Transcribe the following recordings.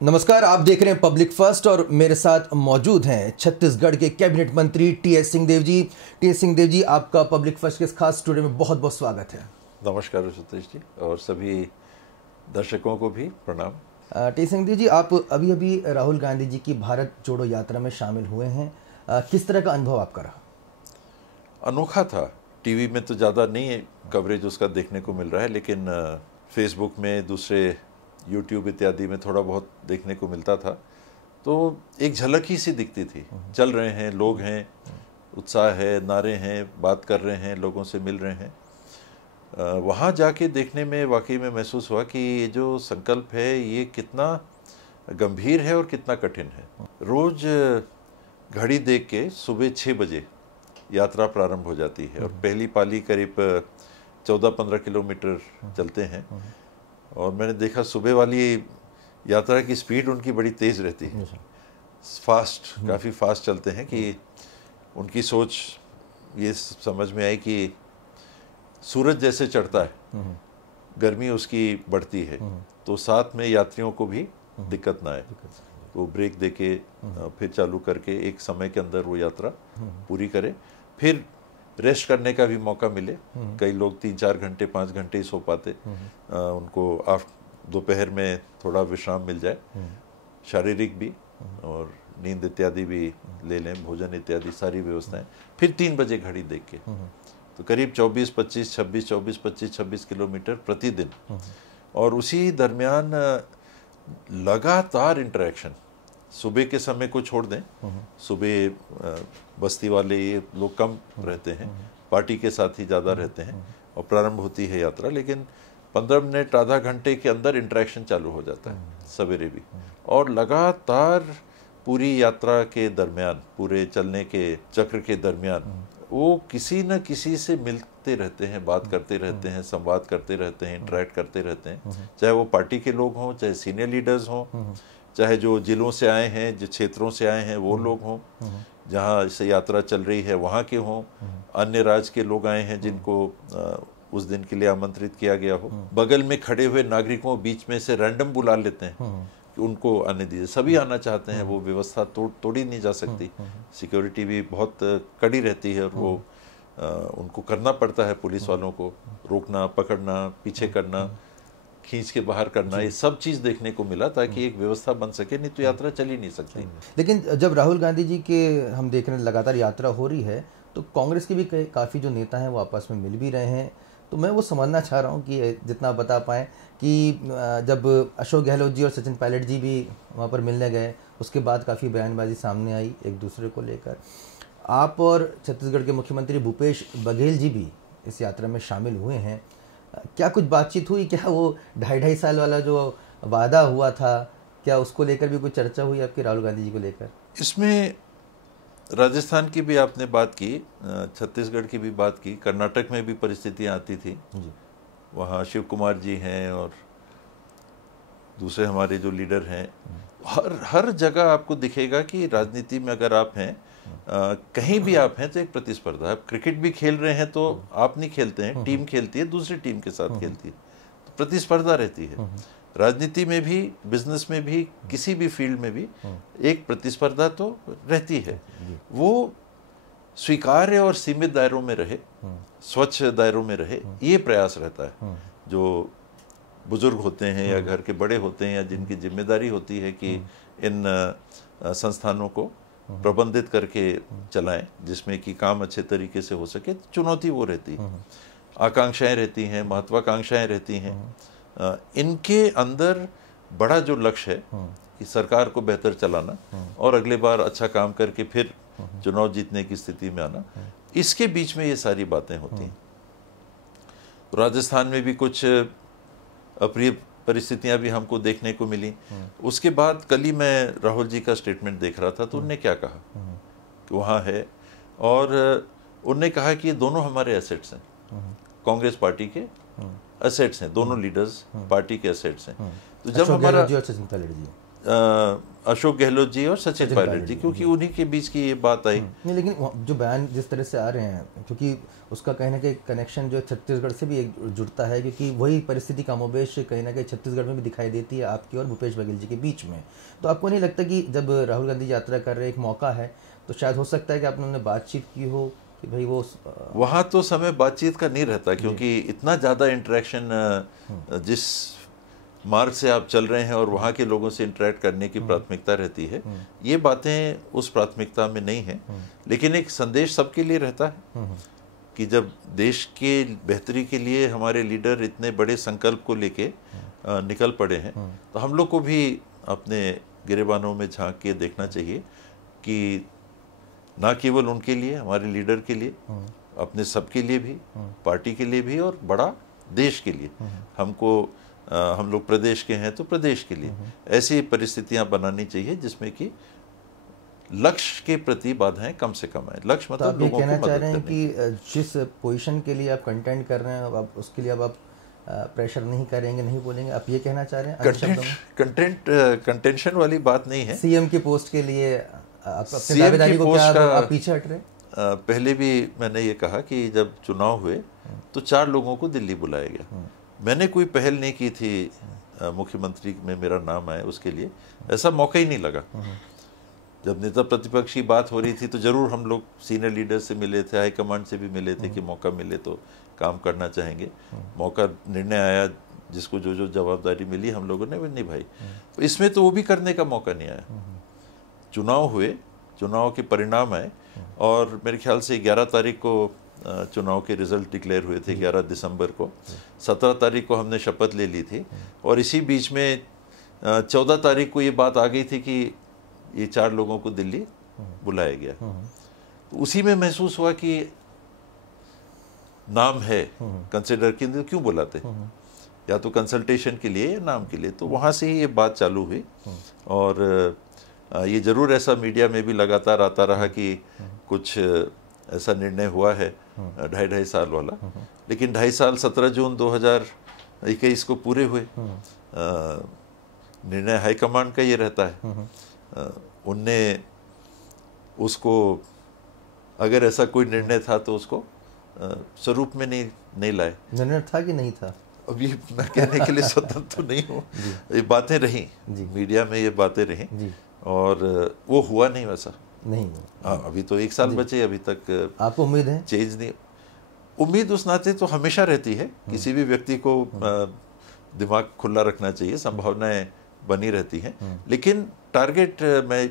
नमस्कार, आप देख रहे हैं पब्लिक फर्स्ट और मेरे साथ मौजूद हैं छत्तीसगढ़ के कैबिनेट मंत्री टीएस सिंहदेव जी। टीएस सिंहदेव जी, आपका पब्लिक फर्स्ट के इस खास स्टूडियो में बहुत बहुत स्वागत है। नमस्कार सतीश जी और सभी दर्शकों को भी प्रणाम। टीएस सिंहदेव जी, आप अभी अभी राहुल गांधी जी की भारत जोड़ो यात्रा में शामिल हुए हैं। किस तरह का अनुभव आपका रहा? अनोखा था। टीवी में तो ज़्यादा नहीं है कवरेज उसका देखने को मिल रहा है, लेकिन फेसबुक में, दूसरे यूट्यूब इत्यादि में थोड़ा बहुत देखने को मिलता था। तो एक झलक ही सी दिखती थी। चल रहे हैं, लोग हैं, उत्साह है, नारे हैं, बात कर रहे हैं, लोगों से मिल रहे हैं। वहाँ जाके देखने में वाकई में महसूस हुआ कि ये जो संकल्प है ये कितना गंभीर है और कितना कठिन है। रोज़ घड़ी देख के सुबह 6 बजे यात्रा प्रारंभ हो जाती है और पहली पाली करीब 14-15 किलोमीटर चलते हैं। और मैंने देखा सुबह वाली यात्रा की स्पीड उनकी बड़ी तेज़ रहती है, फास्ट, काफ़ी फास्ट चलते हैं कि उनकी सोच ये समझ में आई कि सूरज जैसे चढ़ता है, गर्मी उसकी बढ़ती है, तो साथ में यात्रियों को भी दिक्कत ना आए। वो ब्रेक देके फिर चालू करके एक समय के अंदर वो यात्रा पूरी करे, फिर रेस्ट करने का भी मौका मिले। कई लोग 3-4 घंटे 5 घंटे ही सो पाते, उनको दोपहर में थोड़ा विश्राम मिल जाए, शारीरिक भी और नींद इत्यादि भी ले लें, भोजन इत्यादि सारी व्यवस्थाएं। फिर 3 बजे घड़ी देख के तो करीब 24-25 किलोमीटर प्रतिदिन। और उसी दरमियान लगातार इंटरेक्शन। सुबह के समय को छोड़ दें, सुबह बस्ती वाले ये लोग कम रहते हैं, पार्टी के साथ ही ज़्यादा रहते हैं और प्रारंभ होती है यात्रा, लेकिन 15 मिनट आधा घंटे के अंदर इंटरेक्शन चालू हो जाता है सवेरे भी। और लगातार पूरी यात्रा के दरमियान, पूरे चलने के चक्र के दरमियान वो किसी न किसी से मिलते रहते हैं, बात करते रहते हैं, संवाद करते रहते हैं, इंटरेक्ट करते रहते हैं, चाहे वो पार्टी के लोग हों, चाहे सीनियर लीडर्स हों, चाहे जो जिलों से आए हैं, जो क्षेत्रों से आए हैं वो लोग हों, जहाँ से यात्रा चल रही है वहाँ के हों, अन्य राज्य के लोग आए हैं जिनको उस दिन के लिए आमंत्रित किया गया हो। बगल में खड़े हुए नागरिकों बीच में से रैंडम बुला लेते हैं कि उनको आने दीजिए। सभी आना चाहते हैं, वो व्यवस्था तोड़ी नहीं जा सकती। सिक्योरिटी भी बहुत कड़ी रहती है और वो उनको करना पड़ता है, पुलिस वालों को रोकना, पकड़ना, पीछे करना, खींच के बाहर करना, ये सब चीज़ देखने को मिला ताकि एक व्यवस्था बन सके, नहीं तो यात्रा चल ही नहीं सकती। लेकिन जब राहुल गांधी जी के हम देख रहे हैं लगातार यात्रा हो रही है, तो कांग्रेस के भी काफ़ी जो नेता हैं वो आपस में मिल भी रहे हैं। तो मैं वो समझना चाह रहा हूँ कि जितना बता पाएँ कि जब अशोक गहलोत जी और सचिन पायलट जी भी वहाँ पर मिलने गए, उसके बाद काफ़ी बयानबाजी सामने आई एक दूसरे को लेकर। आप और छत्तीसगढ़ के मुख्यमंत्री भूपेश बघेल जी भी इस यात्रा में शामिल हुए हैं। क्या कुछ बातचीत हुई? क्या वो 2.5 साल वाला जो वादा हुआ था, क्या उसको लेकर भी कोई चर्चा हुई आपकी राहुल गांधी जी को लेकर? इसमें राजस्थान की भी आपने बात की, छत्तीसगढ़ की भी बात की, कर्नाटक में भी परिस्थितियां आती थी। वहाँ शिव कुमार जी हैं और दूसरे हमारे जो लीडर हैं। हर जगह आपको दिखेगा कि राजनीति में अगर आप हैं, कहीं भी आप हैं, तो एक प्रतिस्पर्धा है। आप क्रिकेट भी खेल रहे हैं तो आप नहीं खेलते हैं, टीम खेलती है, दूसरी टीम के साथ खेलती है, तो प्रतिस्पर्धा रहती है। राजनीति में भी, बिजनेस में भी, किसी भी फील्ड में भी एक प्रतिस्पर्धा तो रहती है। वो स्वीकार्य और सीमित दायरों में रहे, स्वच्छ दायरों में रहे, ये प्रयास रहता है। जो बुजुर्ग होते हैं या घर के बड़े होते हैं या जिनकी जिम्मेदारी होती है कि इन संस्थानों को प्रबंधित करके चलाएं, जिसमें कि काम अच्छे तरीके से हो सके, तो चुनौती वो रहती है, आकांक्षाएं रहती हैं, महत्वाकांक्षाएं रहती हैं। इनके अंदर बड़ा जो लक्ष्य है कि सरकार को बेहतर चलाना और अगले बार अच्छा काम करके फिर चुनाव जीतने की स्थिति में आना, इसके बीच में ये सारी बातें होती हैं। राजस्थान में भी कुछ अप्रिय परिस्थितियां भी हमको देखने को मिली। उसके बाद कल ही मैं राहुल जी का स्टेटमेंट देख रहा था, तो उनने क्या कहा कि वहाँ है, और उनने कहा कि ये दोनों हमारे एसेट्स हैं, कांग्रेस पार्टी के एसेट्स हैं, दोनों लीडर्स पार्टी के एसेट्स हैं। तो जब हमारा अशोक गहलोत जी और सचिन पायलट जी, क्योंकि उन्हीं के बीच की ये बात आई। नहीं, लेकिन जो बयान जिस तरह से आ रहे हैं, क्योंकि उसका कहीं ना कहीं कनेक्शन जो छत्तीसगढ़ से भी एक जुड़ता है, क्योंकि वही परिस्थिति कामोबेश कहीं ना कहीं छत्तीसगढ़ में भी दिखाई देती है आपकी और भूपेश बघेल जी के बीच में। तो आपको नहीं लगता कि जब राहुल गांधी यात्रा कर रहे एक मौका है, तो शायद हो सकता है कि आपने बातचीत की हो कि भाई वो वहाँ तो समय बातचीत का नहीं रहता, क्योंकि इतना ज़्यादा इंटरेक्शन जिस मार्ग से आप चल रहे हैं और वहाँ के लोगों से इंटरेक्ट करने की प्राथमिकता रहती है, ये बातें उस प्राथमिकता में नहीं है। लेकिन एक संदेश सबके लिए रहता है कि जब देश के बेहतरी के लिए हमारे लीडर इतने बड़े संकल्प को लेके निकल पड़े हैं, तो हम लोग को भी अपने गिरेबानों में झांक के देखना चाहिए कि ना केवल उनके लिए, हमारे लीडर के लिए, अपने सबके लिए भी, पार्टी के लिए भी और बड़ा देश के लिए, हमको हम लोग प्रदेश के हैं तो प्रदेश के लिए ऐसी परिस्थितियां बनानी चाहिए जिसमें कि लक्ष्य के प्रति बाधाएं कम से कम आए। लक्ष्य मतलब तो लोगों को मदद करने। चाह रहे हैं कि जिस पोजीशन के लिए आप कंटेंट कर रहे हैं, आप उसके लिए अब आप प्रेशर नहीं करेंगे, नहीं बोलेंगे, आप ये कहना चाह रहे हैं? कंटेंशन वाली बात नहीं है। सीएम की पोस्ट के लिए अपनी दावेदारी को क्या आप पीछे हट रहे हैं? पहले भी मैंने ये कहा कि जब चुनाव हुए तो 4 लोगों को दिल्ली बुलाया गया। मैंने कोई पहल नहीं की थी मुख्यमंत्री में मेरा नाम आए उसके लिए, ऐसा मौका ही नहीं लगा। जब नेता प्रतिपक्ष की बात हो रही थी तो जरूर हम लोग सीनियर लीडर से मिले थे, हाईकमांड से भी मिले थे कि मौका मिले तो काम करना चाहेंगे। मौका, निर्णय आया, जिसको जो जो जवाबदारी मिली हम लोगों ने भी निभाई। तो इसमें तो वो भी करने का मौका नहीं आया। चुनाव हुए, चुनाव के परिणाम आए और मेरे ख्याल से 11 तारीख को चुनाव के रिजल्ट डिक्लेयर हुए थे, 11 दिसंबर को। 17 तारीख को हमने शपथ ले ली थी और इसी बीच में 14 तारीख को ये बात आ गई थी कि ये 4 लोगों को दिल्ली बुलाया गया। तो उसी में महसूस हुआ कि नाम है, कंसिडर क्यों बुलाते, या तो कंसल्टेशन के लिए या नाम के लिए। तो वहाँ से ही ये बात चालू हुई और ये जरूर ऐसा मीडिया में भी लगातार आता रहा कि कुछ ऐसा निर्णय हुआ है 2.5 साल वाला। लेकिन 2.5 साल 17 जून 2021 को पूरे हुए। निर्णय हाईकमांड का ये रहता है। उनने उसको, अगर ऐसा कोई निर्णय था तो उसको स्वरूप में नहीं लाए। निर्णय था कि नहीं था अभी मैं कहने के लिए स्वतंत्र तो नहीं हूँ। ये बातें रहीं, मीडिया में ये बातें रहीं और वो हुआ नहीं वैसा नहीं। हाँ, अभी तो 1 साल बचे, अभी तक आपको उम्मीद है? चेंज नहीं। उम्मीद उस नाते तो हमेशा रहती है, किसी भी व्यक्ति को दिमाग खुला रखना चाहिए, संभावनाएं बनी रहती हैं। लेकिन टारगेट मैं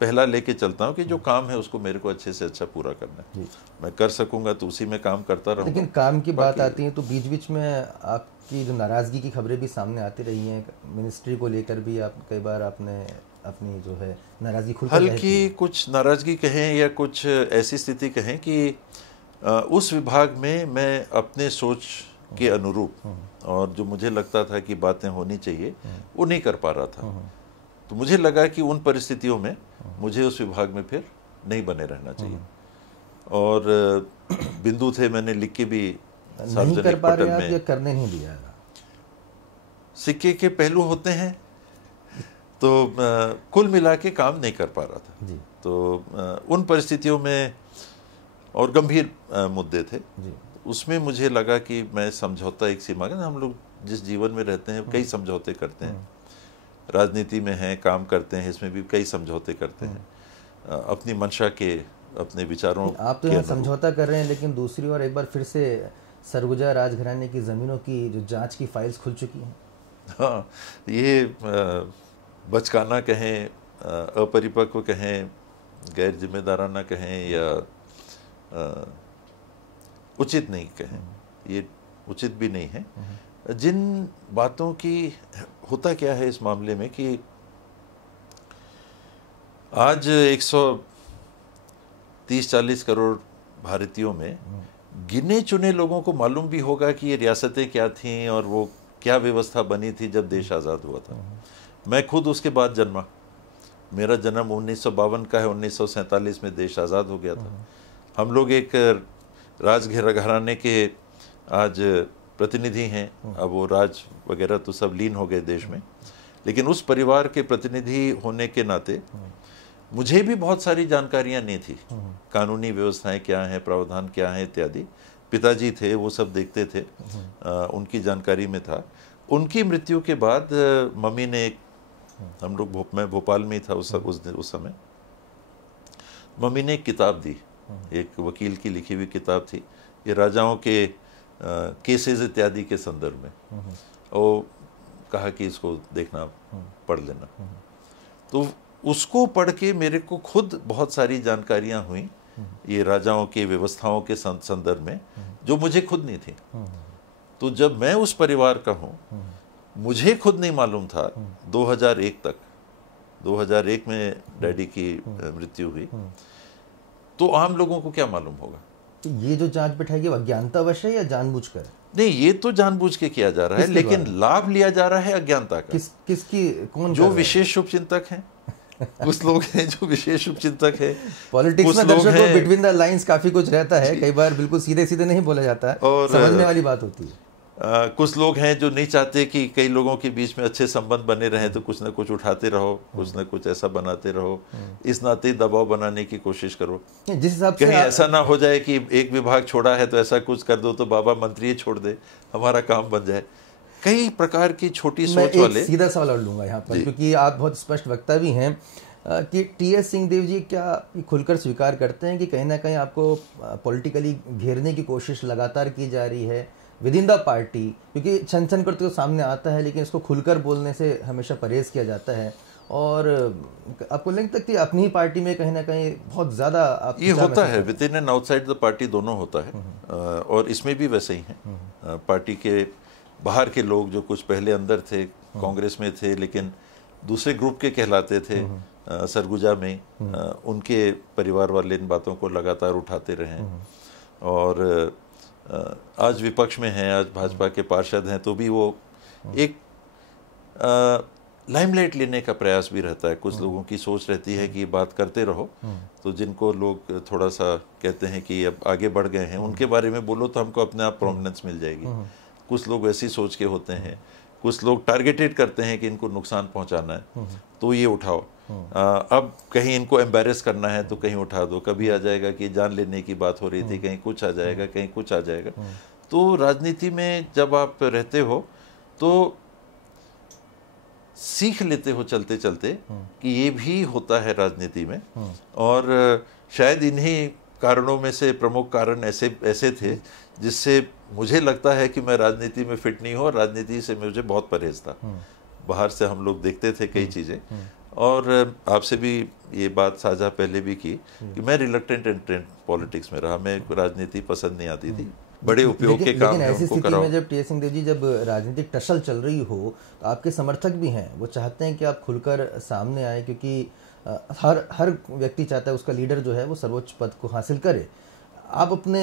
पहला लेके चलता हूँ कि जो काम है उसको मेरे को अच्छे से अच्छा पूरा करना है। मैं कर सकूंगा तो उसी में काम करता रहूँगा। लेकिन काम की बात आती है तो बीच बीच में आपकी जो नाराजगी की खबरें भी सामने आती रही हैं, मिनिस्ट्री को लेकर भी आप कई बार आपने अपनी जो है नाराजगी खुलकर हल्की कुछ नाराजगी कहें या कुछ ऐसी स्थिति कहें कि उस विभाग में मैं अपने सोच के अनुरूप और जो मुझे लगता था कि बातें होनी चाहिए वो नहीं कर पा रहा था। तो मुझे लगा कि उन परिस्थितियों में मुझे उस विभाग में फिर नहीं बने रहना चाहिए। और बिंदु थे, मैंने लिख के भी सार्वजनिक पटल में, या करने नहीं दिया। सिक्के के पहलू होते हैं, तो कुल मिला के काम नहीं कर पा रहा था जी। तो उन परिस्थितियों में और गंभीर मुद्दे थे जी। उसमें मुझे लगा कि मैं समझौता एक सीमा के, हम लोग जिस जीवन में रहते हैं कई समझौते करते हैं, राजनीति में हैं, काम करते हैं, इसमें भी कई समझौते करते हैं अपनी मंशा के, अपने विचारों। आप तो यहाँ समझौता कर रहे हैं, लेकिन दूसरी ओर एक बार फिर से सरगुजा राजघराने की ज़मीनों की जो जांच की फाइल्स खुल चुकी हैं। हाँ, ये बचकाना कहें, अपरिपक्व कहें, गैर जिम्मेदाराना कहें या उचित नहीं कहें, ये उचित भी नहीं है। जिन बातों की, होता क्या है इस मामले में कि आज 130-40 करोड़ भारतीयों में गिने चुने लोगों को मालूम भी होगा कि ये रियासतें क्या थीं और वो क्या व्यवस्था बनी थी जब देश आज़ाद हुआ था। मैं खुद उसके बाद जन्मा, मेरा जन्म 1952 का है, 1947 में देश आज़ाद हो गया था। हम लोग एक राजघराने के आज प्रतिनिधि हैं, अब वो राज वगैरह तो सब लीन हो गए देश में, लेकिन उस परिवार के प्रतिनिधि होने के नाते मुझे भी बहुत सारी जानकारियां नहीं थी, कानूनी व्यवस्थाएं क्या हैं, प्रावधान क्या हैं इत्यादि। पिताजी थे, वो सब देखते थे, उनकी जानकारी में था। उनकी मृत्यु के बाद मम्मी ने एक, हम लोग मैं भोपाल में ही था उस समय, मम्मी ने एक किताब दी, एक वकील की लिखी हुई किताब थी, ये राजाओं के केसेस इत्यादि के संदर्भ में। और कहा कि इसको देखना, पढ़ लेना। तो उसको पढ़ के मेरे को खुद बहुत सारी जानकारियां हुई ये राजाओं के व्यवस्थाओं के संदर्भ में, जो मुझे खुद नहीं थी। तो जब मैं उस परिवार का हूँ, मुझे खुद नहीं मालूम था 2001 तक, 2001 में डैडी की मृत्यु हुई, तो आम लोगों को क्या मालूम होगा? तो ये जो जांच बिठाई है वो अज्ञानतावश है या जानबूझकर? नहीं, ये तो जानबूझ के किया जा रहा है, लेकिन लाभ लिया जा रहा है अज्ञानता का। किसकी? कौन? जो विशेष शुभचिंतक हैं, कुछ लोग हैं जो विशेष शुभचिंतक है। पॉलिटिक्स में दर्शकों बिटवीन द लाइंस काफी कुछ रहता है, कई बार बिल्कुल सीधे सीधे नहीं बोला जाता है, और समझने वाली बात होती है। कुछ लोग हैं जो नहीं चाहते कि कई लोगों के बीच में अच्छे संबंध बने रहें, तो कुछ ना कुछ उठाते रहो, कुछ ना कुछ ऐसा बनाते रहो, इस नाते दबाव बनाने की कोशिश करो। जिस हिसाब से कहीं ऐसा ना हो जाए कि एक विभाग छोड़ा है तो ऐसा कुछ कर दो तो बाबा मंत्री छोड़ दे, हमारा काम बन जाए। कई प्रकार की छोटी सोच वाले। सीधा सवाल और लूंगा यहाँ पर, क्योंकि आप बहुत स्पष्ट वक्ता भी हैं, कि टी.एस. सिंहदेव जी क्या खुलकर स्वीकार करते हैं कि कहीं ना कहीं आपको पॉलिटिकली घेरने की कोशिश लगातार की जा रही है विद इन द पार्टी? क्योंकि छन छन करते तो सामने आता है, लेकिन इसको खुलकर बोलने से हमेशा परहेज किया जाता है। और आपको लगता है कि अपनी ही पार्टी में कहीं ना कहीं बहुत ज़्यादा ये होता है, with in and outside the party दोनों होता है, और इसमें भी वैसे ही है। पार्टी के बाहर के लोग जो कुछ पहले अंदर थे, कांग्रेस में थे, लेकिन दूसरे ग्रुप के कहलाते थे, सरगुजा में, उनके परिवार वाले इन बातों को लगातार उठाते रहे, और आज विपक्ष में हैं, आज भाजपा के पार्षद हैं, तो भी वो एक लाइमलाइट लेने का प्रयास भी रहता है। कुछ लोगों की सोच रहती है कि ये बात करते रहो, तो जिनको लोग थोड़ा सा कहते हैं कि अब आगे बढ़ गए हैं, उनके बारे में बोलो तो हमको अपने आप प्रोमिनेंस मिल जाएगी। कुछ लोग ऐसी सोच के होते हैं, कुछ लोग टारगेटेड करते हैं कि इनको नुकसान पहुंचाना है, तो ये उठाओ। अब कहीं इनको एम्बैरेस करना है तो कहीं उठा दो। कभी आ जाएगा कि जान लेने की बात हो रही थी, कहीं कुछ आ जाएगा, कहीं कुछ आ जाएगा। तो राजनीति में जब आप रहते हो तो सीख लेते हो चलते चलते कि ये भी होता है राजनीति में। और शायद इन्हीं कारणों में से प्रमुख कारण ऐसे थे जिससे मुझे लगता है कि मैं राजनीति में फिट नहीं हूँ, और राजनीति से मुझे बहुत परहेज था। बाहर से हम लोग देखते थे कई चीज़ें, और आपसे भी ये बात साझा पहले भी की कि मैं रिलक्टेंट एंट्रेंट पॉलिटिक्स में रहा, मैं राजनीति पसंद नहीं आती थी, बड़े उपयोग के काम लेकिन ऐसी स्थिति में जब टी.एस. सिंहदेव जी जब राजनीतिक टसल चल रही हो, तो आपके समर्थक भी हैं, वो चाहते हैं कि आप खुलकर सामने आए, क्योंकि हर व्यक्ति चाहता है उसका लीडर जो है वो सर्वोच्च पद को हासिल करे। आप अपने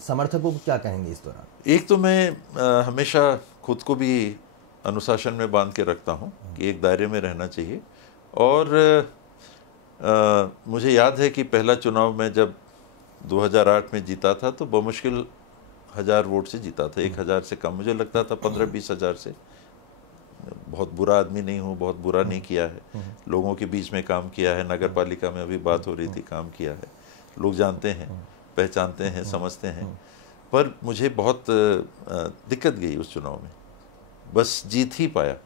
समर्थकों को क्या कहेंगे इस दौरान? एक तो मैं हमेशा खुद को भी अनुशासन में बांध के रखता हूँ कि एक दायरे में रहना चाहिए। और मुझे याद है कि पहला चुनाव में जब 2008 में जीता था तो बमुश्किल 1000 वोट से जीता था, 1000 से कम। मुझे लगता था 15-20 हज़ार से। बहुत बुरा आदमी नहीं हूँ, बहुत बुरा नहीं किया है, लोगों के बीच में काम किया है, नगर पालिका में अभी बात हो रही थी, काम किया है, लोग जानते हैं, पहचानते हैं, समझते हैं। पर मुझे बहुत दिक्कत गई उस चुनाव में, बस जीत ही पाया।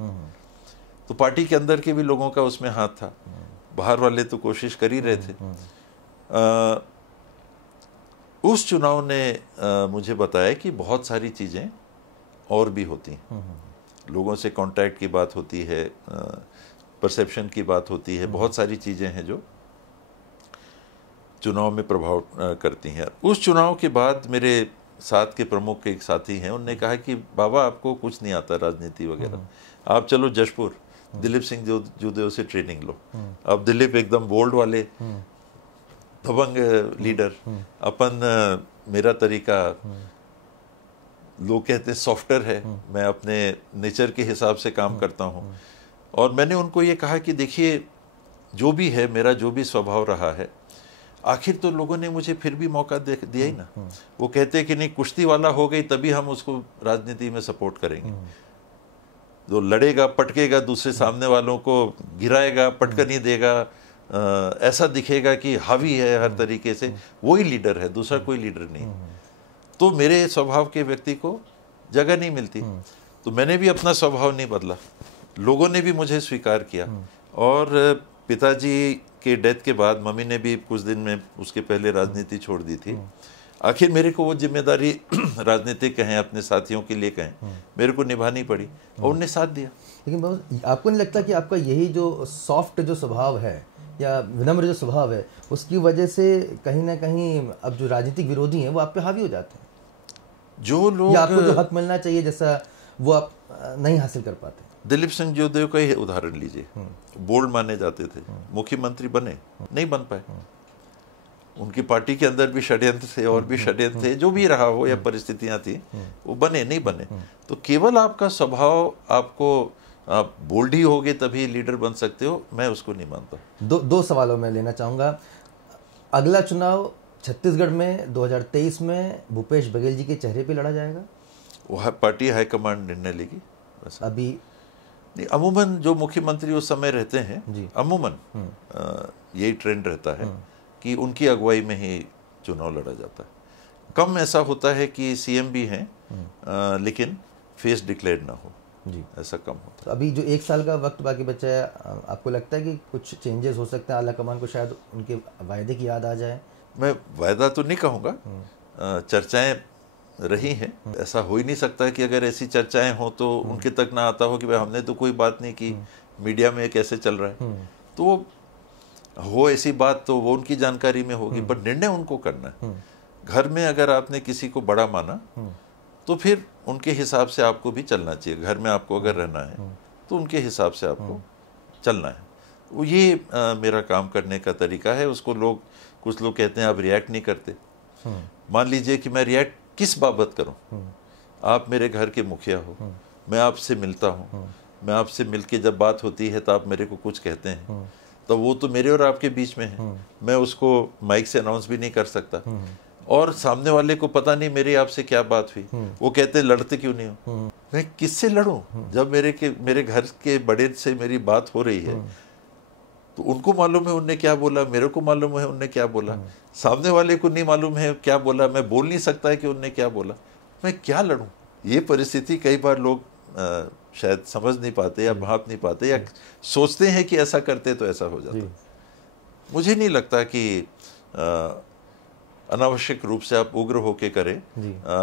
तो पार्टी के अंदर के भी लोगों का उसमें हाथ था, बाहर वाले तो कोशिश कर ही रहे थे। उस चुनाव ने मुझे बताया कि बहुत सारी चीज़ें और भी होती हैं, लोगों से कांटेक्ट की बात होती है, परसेप्शन की बात होती है, बहुत सारी चीज़ें हैं जो चुनाव में प्रभाव करती हैं। उस चुनाव के बाद मेरे साथ के प्रमुख एक साथी हैं, उन्होंने कहा कि बाबा आपको कुछ नहीं आता राजनीति वगैरह, आप चलो जशपुर, दिलीप सिंह जूदेव से ट्रेनिंग लो। अब दिलीप एकदम बोल्ड वाले दबंग लीडर, अपन मेरा तरीका लोग कहते हैं सॉफ्टवेयर है, मैं अपने नेचर के हिसाब से काम करता हूँ। और मैंने उनको ये कहा कि देखिए जो भी है, मेरा जो भी स्वभाव रहा है, आखिर तो लोगों ने मुझे फिर भी मौका दिया ही ना। वो कहते हैं कि नहीं कुश्ती वाला हो गई तभी हम उसको राजनीति में सपोर्ट करेंगे। जो लड़ेगा, पटकेगा, दूसरे सामने वालों को गिराएगा, पटकन ही देगा, ऐसा दिखेगा कि हावी है हर तरीके से, वही लीडर है, दूसरा कोई लीडर नहीं। तो मेरे स्वभाव के व्यक्ति को जगह नहीं मिलती, तो मैंने भी अपना स्वभाव नहीं बदला, लोगों ने भी मुझे स्वीकार किया। और पिताजी के डेथ के बाद मम्मी ने भी कुछ दिन में उसके पहले राजनीति छोड़ दी थी। आखिर मेरे को वो जिम्मेदारी राजनीतिक कहें, अपने साथियों के लिए कहें, मेरे को निभानी पड़ी और उनने साथ दिया। लेकिन बाबू, आपको नहीं लगता कि आपका यही जो सॉफ्ट जो स्वभाव है या विनम्र जो स्वभाव है, उसकी वजह से कहीं ना कहीं अब जो राजनीतिक विरोधी हैं वो आप पे हावी हो जाते हैं? जो लोग, या आपको जो हक मिलना चाहिए जैसा वो आप नहीं हासिल कर पाते? दिलीप सिंह जोदेव का ही उदाहरण लीजिए, बोल्ड माने जाते थे, मुख्यमंत्री बने नहीं, बन पाए। उनकी पार्टी के अंदर भी षड्यंत्र थे और भी षड्यंत्र थे, जो भी रहा हो या परिस्थितियां थी, वो बने नहीं बने। तो केवल आपका स्वभाव, आपको आप बोल्ड ही होगे तभी लीडर बन सकते हो, मैं उसको नहीं मानता। दो सवालों में लेना चाहूँगा। अगला चुनाव छत्तीसगढ़ में 2023 में भूपेश बघेल जी के चेहरे पे लड़ा जाएगा? वो पार्टी हाईकमांड निर्णय लेगी बस। अभी नहीं, अमूमन जो मुख्यमंत्री उस समय रहते हैं, अमूमन यही ट्रेंड रहता है कि उनकी अगुवाई में ही चुनाव लड़ा जाता है। कम ऐसा होता है कि सीएम भी हैं लेकिन फेस डिक्लेयर ना हो जी, ऐसा कम होता है। तो अभी जो 1 साल का वक्त बाकी बचा है, आपको लगता है कि कुछ चेंजेस हो सकते हैं? आला कमान को शायद उनके वायदे की याद आ जाए? मैं वायदा तो नहीं कहूँगा, चर्चाएं रही हैं। ऐसा हो ही नहीं सकता कि अगर ऐसी चर्चाएं हो तो उनके तक ना आता हो कि भाई हमने तो कोई बात नहीं की, मीडिया में कैसे चल रहा है। तो हो ऐसी बात तो वो उनकी जानकारी में होगी, पर निर्णय उनको करना है। घर में अगर आपने किसी को बड़ा माना तो फिर उनके हिसाब से आपको भी चलना चाहिए। घर में आपको अगर रहना है तो उनके हिसाब से आपको चलना है। वो ये मेरा काम करने का तरीका है। उसको लोग, कुछ लोग कहते हैं आप रिएक्ट नहीं करते। मान लीजिए कि मैं रिएक्ट किस बाबत करूं? आप मेरे घर के मुखिया हो, मैं आपसे मिलता हूं, मैं आपसे मिलके जब बात होती है तो आप मेरे को कुछ कहते हैं, तो वो तो मेरे और आपके बीच में है। मैं उसको माइक से अनाउंस भी नहीं कर सकता और सामने वाले को पता नहीं मेरी आपसे क्या बात हुई। वो कहते लड़ते क्यों नहीं हो? मैं किससे लड़ूं? जब मेरे घर के बड़े से मेरी बात हो रही है तो उनको मालूम है उनने क्या बोला, मेरे को मालूम है उनने क्या बोला, सामने वाले को नहीं मालूम है क्या बोला, मैं बोल नहीं सकता है कि उनने क्या बोला, मैं क्या लड़ूं? ये परिस्थिति कई बार लोग शायद समझ नहीं पाते या भाप नहीं पाते या सोचते हैं कि ऐसा करते तो ऐसा हो जाता। मुझे नहीं लगता कि अनावश्यक रूप से आप उग्र होके करें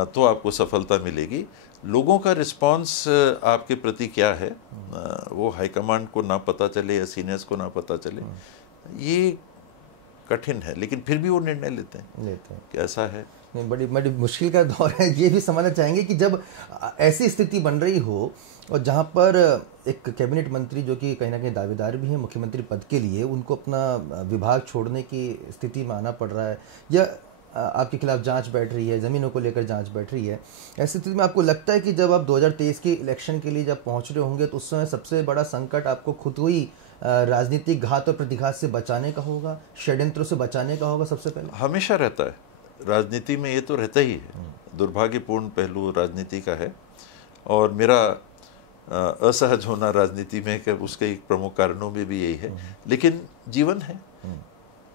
तो आपको सफलता मिलेगी। लोगों का रिस्पांस आपके प्रति क्या है, वो हाईकमांड को ना पता चले या सीनियर्स को ना पता चले, ये कठिन है। लेकिन फिर भी वो निर्णय लेते हैं कि ऐसा है। नहीं, बड़ी बड़ी मुश्किल का दौर है। ये भी समझना चाहेंगे कि जब ऐसी स्थिति बन रही हो और जहाँ पर एक कैबिनेट मंत्री जो कि कहीं ना कहीं दावेदार भी है मुख्यमंत्री पद के लिए, उनको अपना विभाग छोड़ने की स्थिति में आना पड़ रहा है या आपके खिलाफ जांच बैठ रही है, ज़मीनों को लेकर जांच बैठ रही है, ऐसी स्थिति में आपको लगता है कि जब आप 2023 के इलेक्शन के लिए जब पहुंच रहे होंगे तो उस समय सबसे बड़ा संकट आपको खुद ही राजनीतिक घात और प्रतिघात से बचाने का होगा, षड्यंत्रों से बचाने का होगा सबसे पहले? हमेशा रहता है राजनीति में, ये तो रहता ही है। दुर्भाग्यपूर्ण पहलू राजनीति का है और मेरा असहज होना राजनीति में कि उसके एक प्रमुख कारणों में भी यही है। लेकिन जीवन है,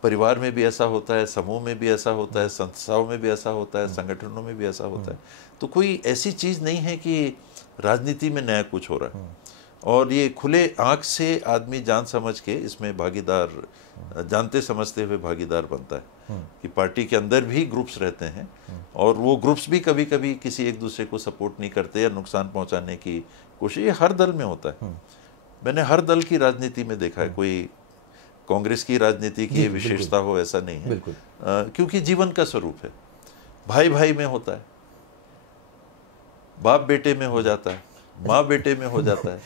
परिवार में भी ऐसा होता है, समूह में भी ऐसा होता है, संस्थाओं में भी ऐसा होता है, संगठनों में भी ऐसा होता है। तो कोई ऐसी चीज़ नहीं है कि राजनीति में नया कुछ हो रहा है। और ये खुले आंख से आदमी जान समझ के इसमें भागीदार, जानते समझते हुए भागीदार बनता है कि पार्टी के अंदर भी ग्रुप्स रहते हैं और वो ग्रुप्स भी कभी कभी किसी एक दूसरे को सपोर्ट नहीं करते या नुकसान पहुंचाने की कोशिश, ये हर दल में होता है। मैंने हर दल की राजनीति में देखा है, कोई कांग्रेस की राजनीति की विशेषता हो ऐसा नहीं है। क्योंकि जीवन का स्वरूप है, भाई भाई में होता है, बाप बेटे में हो जाता है, माँ बेटे में हो जाता है,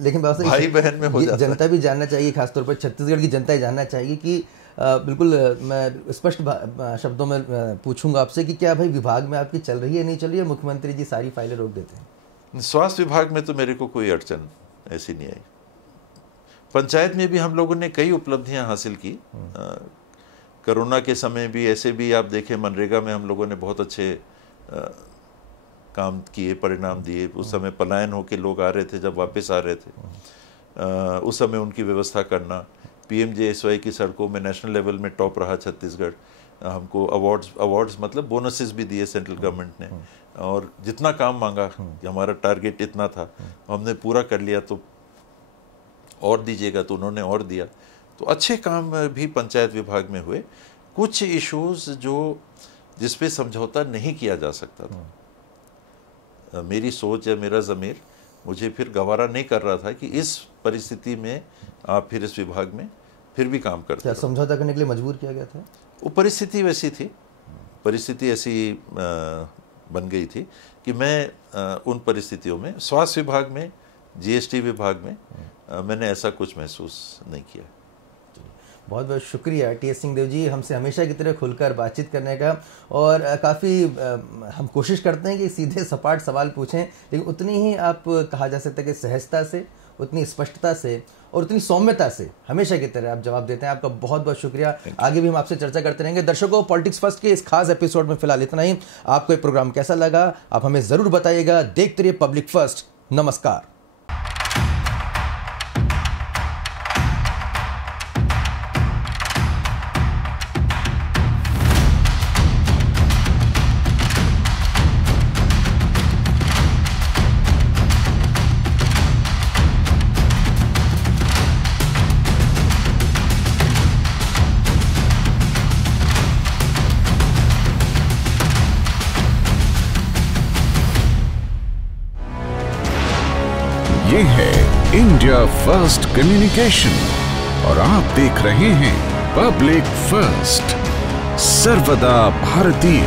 लेकिन भाई बहन में हो जाता है। जनता भी जानना चाहिए, खासतौर पर छत्तीसगढ़ की जनता ही जानना चाहिए कि बिल्कुल मैं स्पष्ट शब्दों में पूछूंगा आपसे कि क्या भाई विभाग में आपकी चल रही है नहीं चल रही है? मुख्यमंत्री जी सारी फाइलें रोक देते हैं। स्वास्थ्य विभाग में तो मेरे को कोई अड़चन ऐसी नहीं आई। पंचायत में भी हम लोगों ने कई उपलब्धियां हासिल की। कोरोना के समय भी ऐसे भी आप देखें, मनरेगा में हम लोगों ने बहुत अच्छे काम किए, परिणाम दिए। उस समय पलायन होके लोग आ रहे थे, जब वापस आ रहे थे उस समय उनकी व्यवस्था करना। PMJSY की सड़कों में नेशनल लेवल में टॉप रहा छत्तीसगढ़। हमको अवार्ड्स मतलब बोनसेस भी दिए सेंट्रल गवर्नमेंट ने, और जितना काम मांगा कि हमारा टारगेट इतना था हमने पूरा कर लिया, तो और दीजिएगा, तो उन्होंने और दिया। तो अच्छे काम भी पंचायत विभाग में हुए। कुछ इश्यूज जिस पे समझौता नहीं किया जा सकता था, मेरी सोच या मेरा ज़मीर मुझे फिर गवारा नहीं कर रहा था कि इस परिस्थिति में आप फिर इस विभाग में फिर भी काम करते। क्या समझौता करने के लिए मजबूर किया गया था? वो परिस्थिति वैसी थी, परिस्थिति ऐसी बन गई थी कि मैं उन परिस्थितियों में स्वास्थ्य विभाग में, GST विभाग में मैंने ऐसा कुछ महसूस नहीं किया। बहुत बहुत शुक्रिया TS सिंहदेव जी, हमसे हमेशा की तरह खुलकर बातचीत करने का। और काफ़ी हम कोशिश करते हैं कि सीधे सपाट सवाल पूछें, लेकिन उतनी ही आप कहा जा सकता है कि सहजता से, उतनी स्पष्टता से और उतनी सौम्यता से हमेशा की तरह आप जवाब देते हैं। आपका बहुत बहुत शुक्रिया। आगे भी हम आपसे चर्चा करते रहेंगे। दर्शकों, पॉलिटिक्स फर्स्ट के इस खास एपिसोड में फिलहाल इतना ही। आपको ये प्रोग्राम कैसा लगा आप हमें ज़रूर बताइएगा। देखते रहिए पब्लिक फर्स्ट। नमस्कार। ये है इंडिया फर्स्ट कम्युनिकेशन और आप देख रहे हैं पब्लिक फर्स्ट, सर्वदा भारतीय।